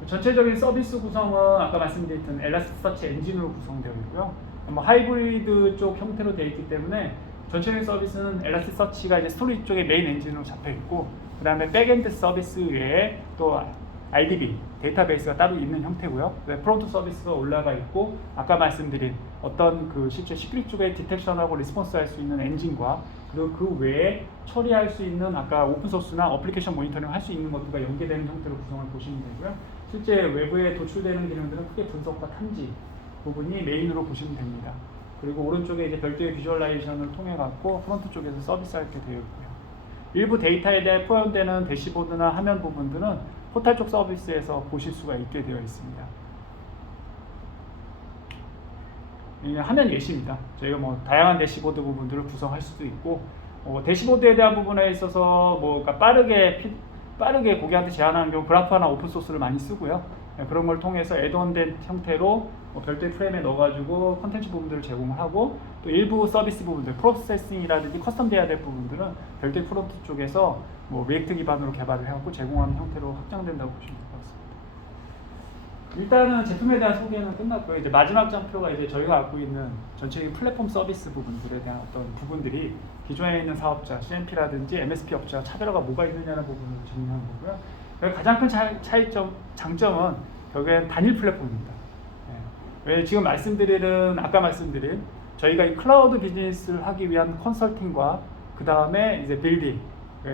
전체적인 서비스 구성은 아까 말씀드렸던 엘라스티서치 엔진으로 구성되어 있고요. 하이브리드 쪽 형태로 되어 있기 때문에 전체적인 서비스는 엘라스티서치가 이제 스토리지 쪽에 메인 엔진으로 잡혀 있고 그 다음에 백엔드 서비스 외에 또 IDB 데이터베이스가 따로 있는 형태고요. 프론트 서비스가 올라가 있고 아까 말씀드린 어떤 그 실제 시큐리티 쪽에 디텍션하고 리스폰스할 수 있는 엔진과 그리고 그 외에 처리할 수 있는 아까 오픈소스나 어플리케이션 모니터링 할 수 있는 것들과 연계되는 형태로 구성을 보시면 되고요. 실제 외부에 도출되는 기능들은 크게 분석과 탐지 부분이 메인으로 보시면 됩니다. 그리고 오른쪽에 이제 별도의 비주얼라이제이션을 통해 갖고 프론트 쪽에서 서비스할 게 되어 있고요. 일부 데이터에 대해 포함되는 대시보드나 화면 부분들은 포털 쪽 서비스에서 보실 수가 있게 되어 있습니다. 이 화면 예시입니다. 저희가 뭐 다양한 대시보드 부분들을 구성할 수도 있고 대시보드에 대한 부분에 있어서 뭐 그러니까 빠르게 고객한테 제안하는 경우 그래프나 오픈소스를 많이 쓰고요. 그런 걸 통해서 애드온된 형태로 별도의 프레임에 넣어가지고 컨텐츠 부분들을 제공을 하고 또 일부 서비스 부분들, 프로세싱이라든지 커스텀돼야 될 부분들은 별도의 프론트 쪽에서 뭐 리액트 기반으로 개발을 해갖고 제공하는 형태로 확장된다고 보시면 될 것 같습니다. 일단은 제품에 대한 소개는 끝났고요. 이제 마지막 장표가 이제 저희가 갖고 있는 전체적인 플랫폼 서비스 부분들에 대한 어떤 부분들이 기존에 있는 사업자, CMP라든지 MSP 업체와 차별화가 뭐가 있느냐는 부분을 정리하는 거고요. 가장 큰 장점은 결국엔 단일 플랫폼입니다. 왜 지금 아까 말씀드린 저희가 이 클라우드 비즈니스를 하기 위한 컨설팅과 그 다음에 이제 빌딩,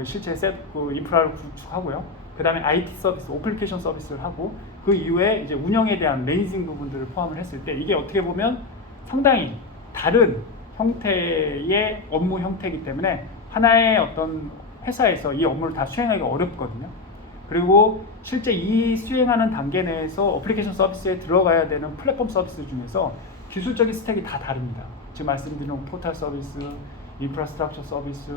실제 인프라를 구축하고요. 그 다음에 IT 서비스, 어플리케이션 서비스를 하고 그 이후에 이제 운영에 대한 매니징 부분들을 포함을 했을 때 이게 어떻게 보면 상당히 다른 형태의 업무 형태이기 때문에 하나의 어떤 회사에서 이 업무를 다 수행하기 어렵거든요. 그리고 실제 이 수행하는 단계 내에서 어플리케이션 서비스에 들어가야 되는 플랫폼 서비스 중에서 기술적인 스택이 다 다릅니다. 지금 말씀드린 포털 서비스, 인프라스트럭처 서비스,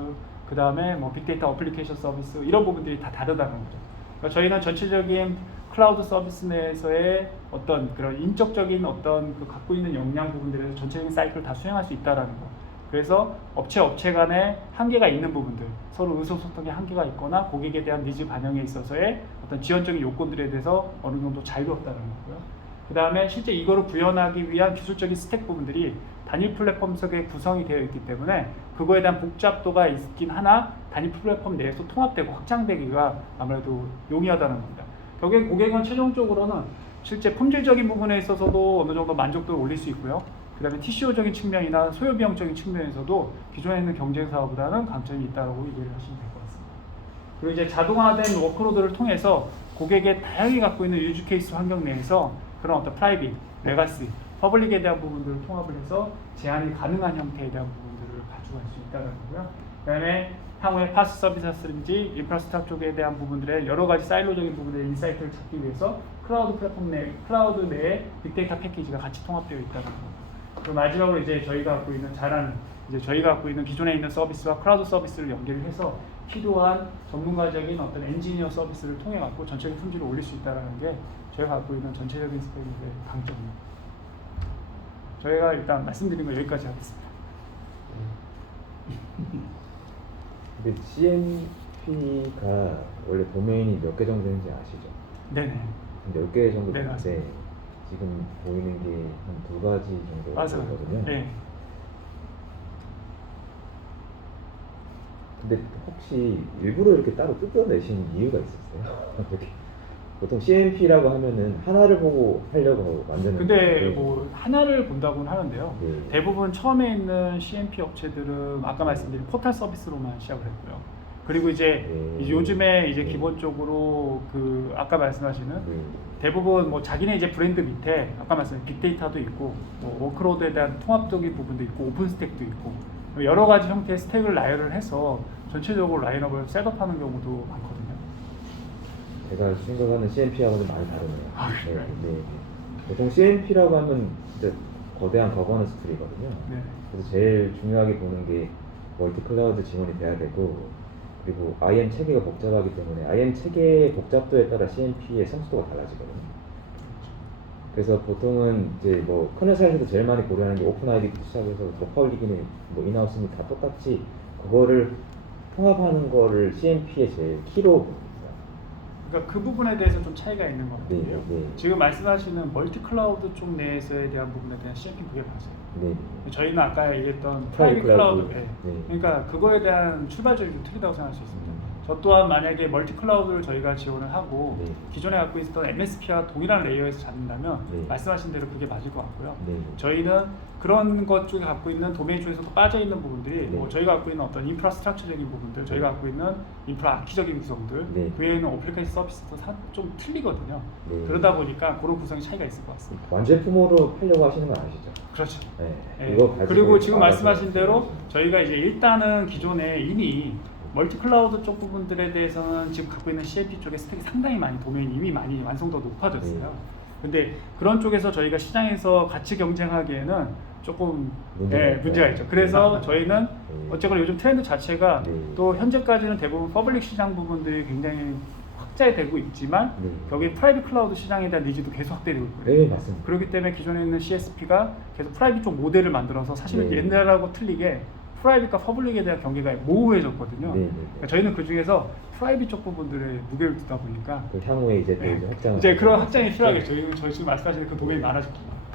그 다음에 뭐 빅데이터 어플리케이션 서비스 이런 부분들이 다 다르다는 거죠. 그러니까 저희는 전체적인 클라우드 서비스 내에서의 어떤 그런 인적적인 어떤 그 갖고 있는 역량 부분들에서 전체적인 사이클을 다 수행할 수 있다라는 거. 그래서 업체 간에 한계가 있는 부분들, 서로 의사소통에 한계가 있거나 고객에 대한 니즈 반영에 있어서의 어떤 지원적인 요건들에 대해서 어느 정도 자유롭다는 거고요. 그 다음에 실제 이거를 구현하기 위한 기술적인 스택 부분들이 단일 플랫폼 속에 구성이 되어 있기 때문에 그거에 대한 복잡도가 있긴 하나 단일 플랫폼 내에서 통합되고 확장되기가 아무래도 용이하다는 겁니다. 결국엔 고객은 최종적으로는 실제 품질적인 부분에 있어서도 어느 정도 만족도를 올릴 수 있고요. 그 다음에 TCO적인 측면이나 소요비용적인 측면에서도 기존에 있는 경쟁사보다는 강점이 있다고 이해를 하시면 될 것 같습니다. 그리고 이제 자동화된 워크로드를 통해서 고객의 다양히 갖고 있는 유즈 케이스 환경 내에서 그런 어떤 프라이빗, 레가시, 퍼블릭에 대한 부분들을 통합을 해서 제한이 가능한 형태에 대한 부분들을 가져갈 수 있다는 거고요. 그 다음에 향후에 파스 서비스라든지 인프라스트럭처 쪽에 대한 부분들의 여러 가지 사일로적인 부분의 인사이트를 찾기 위해서 클라우드 내에 빅데이터 패키지가 같이 통합되어 있다는 겁니다. 그리고 마지막으로 이제 저희가 갖고 있는 기존에 있는 서비스와 클라우드 서비스를 연결해서 필요한 전문가적인 어떤 엔지니어 서비스를 통해 갖고 전체적인 품질을 올릴 수 있다는 게 저희가 갖고 있는 전체적인 스펙의 강점입니다. 저희가 일단 말씀드린 거 여기까지 하겠습니다. 근데 CMP가 원래 도메인이 몇 개 정도 되는지 아시죠? 네네. 한 10개 정도 네, 되는데 맞습니다. 지금 보이는 게 한 2가지 정도 맞아요. 되거든요. 네. 근데 혹시 일부러 이렇게 따로 뜯어내시는 이유가 있었어요? 이렇게 보통 CMP라고 하면은 하나를 보고 하려고 만드는 근데 건데 뭐 하나를 본다고는 하는데요. 네. 대부분 처음에 있는 CMP 업체들은 아까 말씀드린 포털 서비스로만 시작을 했고요. 그리고 이제 요즘에 이제 기본적으로 그 아까 말씀하시는 네. 대부분 뭐 자기네 이제 브랜드 밑에 아까 말씀드린 빅데이터도 있고 뭐 워크로드에 대한 통합적인 부분도 있고 오픈스택도 있고 여러 가지 형태의 스택을 나열을 해서 전체적으로 라인업을 셋업하는 경우도 많거든요. 제가 생각하는 CMP하고는 많이 다르네요. 아, 그래요? 네. 보통 CMP라고 하면 진짜 거대한 거버넌스 툴이거든요. 네. 그래서 제일 중요하게 보는 게 멀티 클라우드 지원이 돼야 되고 그리고 IAM 체계가 복잡하기 때문에 IAM 체계의 복잡도에 따라 CMP의 성수도가 달라지거든요. 그래서 보통은 이제 뭐 큰 회사에서도 제일 많이 고려하는 게 오픈 아이디부터 시작해서 더파울리기는 뭐 인하우스니 다 똑같이 그거를 통합하는 거를 CMP의 제일 키로 봅니다. 그러니까 그 부분에 대해서 좀 차이가 있는 것 같아요. 네, 네. 지금 말씀하시는 멀티 클라우드 쪽 내에서에 대한 부분에 대한 CMP 그게 맞아요. 네. 저희는 아까 얘기했던 프라이빗 프라이빗 클라우드, 클라우드. 네. 그러니까 그거에 대한 출발점이 좀 틀리다고 생각할 수 있습니다. 저 또한 만약에 멀티 클라우드를 저희가 지원을 하고 네. 기존에 갖고 있었던 MSP와 동일한 레이어에서 잡는다면 네. 말씀하신 대로 그게 맞을 것 같고요. 네. 저희는 그런 것 쪽에 갖고 있는 도메인 쪽에서도 빠져 있는 부분들이 네. 뭐 저희가 갖고 있는 어떤 인프라스트럭처적인 부분들, 저희가 갖고 있는 인프라 아키적인 구성들, 네. 그 외에는 어플리케이션 서비스도 좀 틀리거든요. 네. 그러다 보니까 그런 구성이 차이가 있을 것 같습니다. 완제품으로 하려고 하시는 건 아시죠? 그렇죠. 네. 예. 그거 가지고 그리고 지금 나가서 말씀하신 대로 하시는 저희가 이제 일단은 기존에 이미 멀티 클라우드 쪽 부분들에 대해서는 지금 갖고 있는 CMP 쪽의 스택이 상당히 많이 도메인이 이미 많이 완성도가 높아졌어요. 네. 근데 그런 쪽에서 저희가 시장에서 같이 경쟁하기에는 조금 문제가 문제가 있다. 있죠. 그래서 저희는 네. 어쨌거나 요즘 트렌드 자체가 네. 또 현재까지는 대부분 퍼블릭 시장 부분들이 굉장히 확장되고 있지만 네. 여기 프라이빗 클라우드 시장에 대한 니즈도 계속 확대되고 있거든요. 네, 맞습니다. 그렇기 때문에 기존에 있는 CSP가 계속 프라이빗 쪽 모델을 만들어서 사실은 네. 옛날하고 틀리게 프라이빗과 퍼블릭에 대한 경계가 모호해졌거든요. 네, 네, 네. 그러니까 저희는 그 중에서 프라이빗 쪽 부분들에 무게를 두다 보니까 그 향후에 이제 또 네. 이제 확장 이제 그런 확장이 필요하겠죠. 저희 지금 말씀하시는 그 도메인이 많아졌거든요.